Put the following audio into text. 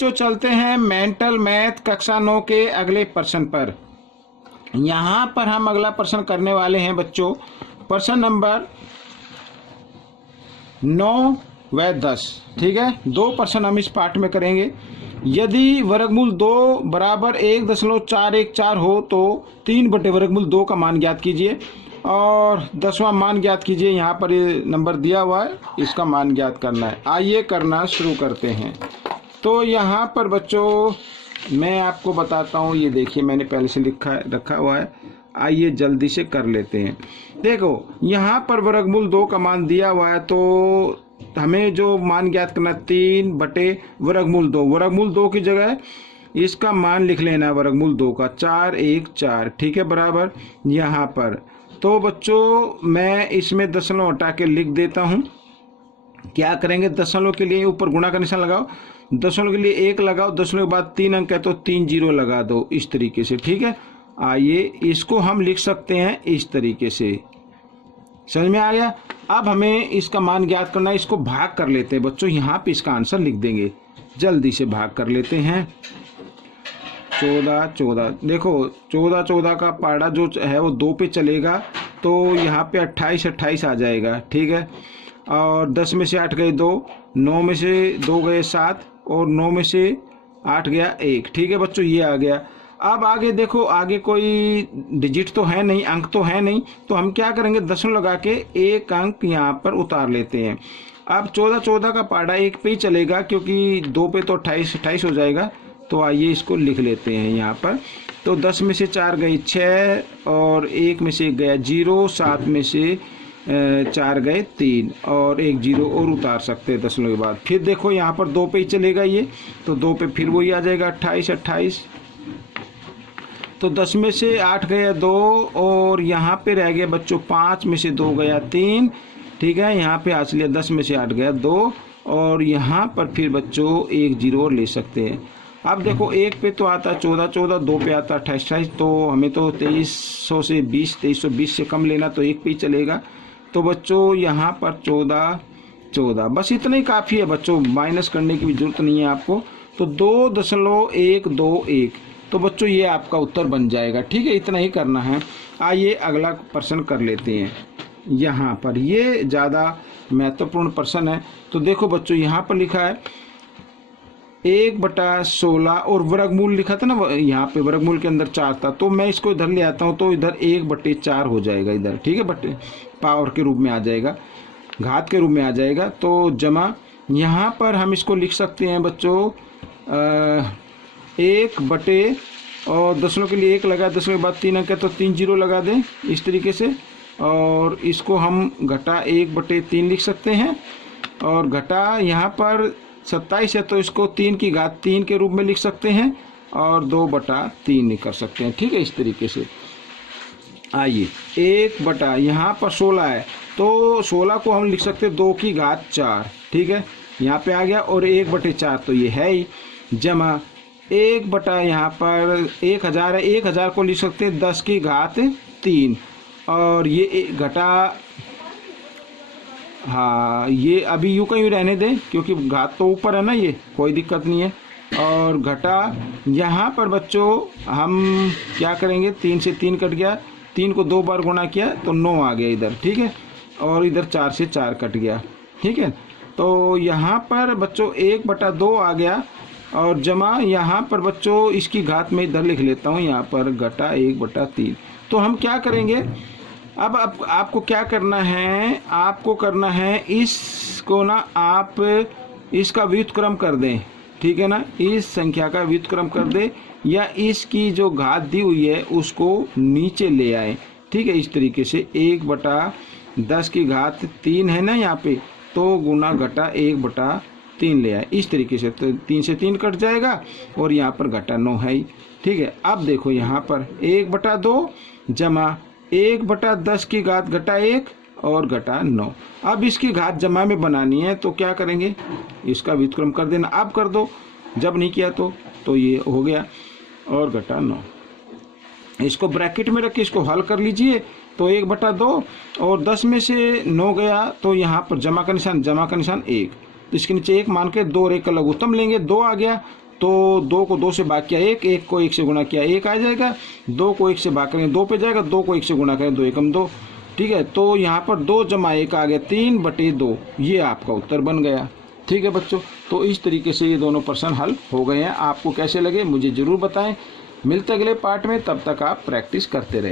बच्चों चलते हैं मेंटल मैथ कक्षा 9 के अगले प्रश्न पर। यहाँ पर हम अगला प्रश्न करने वाले हैं बच्चों, प्रश्न नंबर 9 व 10। ठीक है, 2 प्रश्न हम इस पाठ में करेंगे। यदि वर्गमूल 2 बराबर 1.414 हो तो 3/वर्गमूल 2 का मान ज्ञात कीजिए और 10वां मान ज्ञात कीजिए। यहाँ पर ये नंबर दिया हुआ है, इसका मान ज्ञात करना है। आइए करना शुरू करते हैं। तो यहाँ पर बच्चों मैं आपको बताता हूँ, ये देखिए मैंने पहले से रखा हुआ है। आइए जल्दी से कर लेते हैं। देखो यहाँ पर वर्गमूल 2 का मान दिया हुआ है, तो हमें जो मान ज्ञात करना 3/वर्गमूल 2। वर्गमूल 2 की जगह इसका मान लिख लेना वर्गमूल 2 का 414। ठीक है, बराबर यहाँ पर। तो बच्चों मैं इसमें दशमलव हटा के लिख देता हूँ। क्या करेंगे, दशमलव के लिए ऊपर गुणा का निशान लगाओ, दशमलव के लिए 1 लगाओ, दशमलव के बाद 3 अंक है तो 3 जीरो लगा दो, इस तरीके से। ठीक है, आइए इसको हम लिख सकते हैं इस तरीके से। समझ में आ गया। अब हमें इसका मान ज्ञात करना है, इसको भाग कर लेते हैं बच्चों। यहाँ पे इसका आंसर लिख देंगे, जल्दी से भाग कर लेते हैं। 14 देखो 14 का पाड़ा जो है वो 2 पे चलेगा, तो यहाँ पे 28 आ जाएगा। ठीक है, और 10 में से 8 गए 2, 9 में से 2 गए 7 और 9 में से 8 गया 1। ठीक है बच्चों, ये आ गया। अब आगे देखो, आगे कोई डिजिट तो है नहीं, अंक तो है नहीं, तो हम क्या करेंगे, दशमलव लगा के 1 अंक यहाँ पर उतार लेते हैं। अब 14 का पाड़ा 1 पे ही चलेगा, क्योंकि 2 पे तो 28 हो जाएगा। तो आइए इसको लिख लेते हैं यहाँ पर। तो 10 में से 4 गए 6 और 1 में से 1 गया 0, 7 में से 4 गए 3 और 1 जीरो और उतार सकते हैं दशमलव के बाद। फिर देखो यहाँ पर 2 पे ही चलेगा ये, तो 2 पे फिर वही आ जाएगा 28। तो 10 में से 8 गया 2 और यहाँ पे रह गया बच्चों 5 में से 2 गया 3। ठीक है, यहाँ पे आज लिया 10 में से 8 गया 2 और यहाँ पर फिर बच्चों 1 जीरो और ले सकते हैं। अब देखो 1 पे तो आता 14, 2 पे आता 28, तो हमें तो 2320 से कम लेना, तो 1 पे ही चलेगा। तो बच्चों यहाँ पर 14, बस इतना ही काफ़ी है बच्चों, माइनस करने की भी जरूरत नहीं है आपको। तो 2.121, तो बच्चों ये आपका उत्तर बन जाएगा। ठीक है, इतना ही करना है। आइए अगला प्रश्न कर लेते हैं। यहाँ पर ये ज़्यादा महत्वपूर्ण प्रश्न है। तो देखो बच्चों यहाँ पर लिखा है 1/16 और वर्गमूल लिखा था ना, यहाँ पे वर्गमूल के अंदर 4 था, तो मैं इसको इधर ले आता हूँ, तो इधर 1/4 हो जाएगा इधर। ठीक है, बटे पावर के रूप में आ जाएगा, घात के रूप में आ जाएगा। तो जमा यहाँ पर हम इसको लिख सकते हैं बच्चों 1 और दशमलव के लिए 1 लगा, दशमलव के बाद 3 अंक है तो 3 जीरो लगा दें इस तरीके से। और इसको हम घटा 1/3 लिख सकते हैं, और घटा यहाँ पर 27 है तो इसको 3 की घात 3 के रूप में लिख सकते हैं और 2/3 कर सकते हैं। ठीक है, इस तरीके से। आइए 1 यहाँ पर 16 है, तो 16 को हम लिख सकते हैं 2 की घात 4। ठीक है, यहाँ पे आ गया, और 1/4 तो ये है ही, जमा 1 यहाँ पर 1000 है, 1000 को लिख सकते हैं 10 की घात 3 और ये घटा, हाँ ये अभी यूँ का यूँ रहने दें क्योंकि घात तो ऊपर है ना, ये कोई दिक्कत नहीं है। और घटा यहाँ पर बच्चों हम क्या करेंगे, 3 से 3 कट गया, 3 को 2 बार गुणा किया तो 9 आ गया इधर। ठीक है, और इधर 4 से 4 कट गया। ठीक है, तो यहाँ पर बच्चों 1/2 आ गया, और जमा यहाँ पर बच्चों इसकी घात में इधर लिख लेता हूँ, यहाँ पर घटा 1/3। तो हम क्या करेंगे, अब आपको क्या करना है, आपको करना है इसको ना आप इसका व्युत्क्रम कर दें। ठीक है ना, इस संख्या का व्युत्क्रम कर दें, या इसकी जो घात दी हुई है उसको नीचे ले आए। ठीक है, इस तरीके से 1/10 की घात 3 है ना यहाँ पे, तो गुना घटा 1/3 ले आए इस तरीके से। तो 3 से 3 कट जाएगा और यहाँ पर घटा 9 है ही। ठीक है, अब देखो यहाँ पर 1/2 जमा 1/10 की घात घटा 1 और घटा 9। अब इसकी घात जमा में बनानी है, तो क्या करेंगे, इसका व्युत्क्रम कर देना। अब कर दो, जब नहीं किया तो ये हो गया, और घटा 9। इसको ब्रैकेट में रख के इसको हल कर लीजिए। तो 1/2 और 10 में से 9 गया, तो यहाँ पर जमा का निशान 1, तो इसके नीचे 1 मान के 2 और 1 का लघुत्तम लेंगे, 2 आ गया। तो 2 को 2 से भाग किया 1, 1 को 1 से गुणा किया 1 आ जाएगा, 2 को 1 से भाग करेंगे 2 पे जाएगा, 2 को 1 से गुणा करें 2 एकम 2। ठीक है, तो यहाँ पर 2 जमा 1 आ गया 3/2, ये आपका उत्तर बन गया। ठीक है बच्चों, तो इस तरीके से ये दोनों प्रश्न हल हो गए हैं। आपको कैसे लगे मुझे ज़रूर बताएं। मिलते अगले पार्ट में, तब तक आप प्रैक्टिस करते रहें।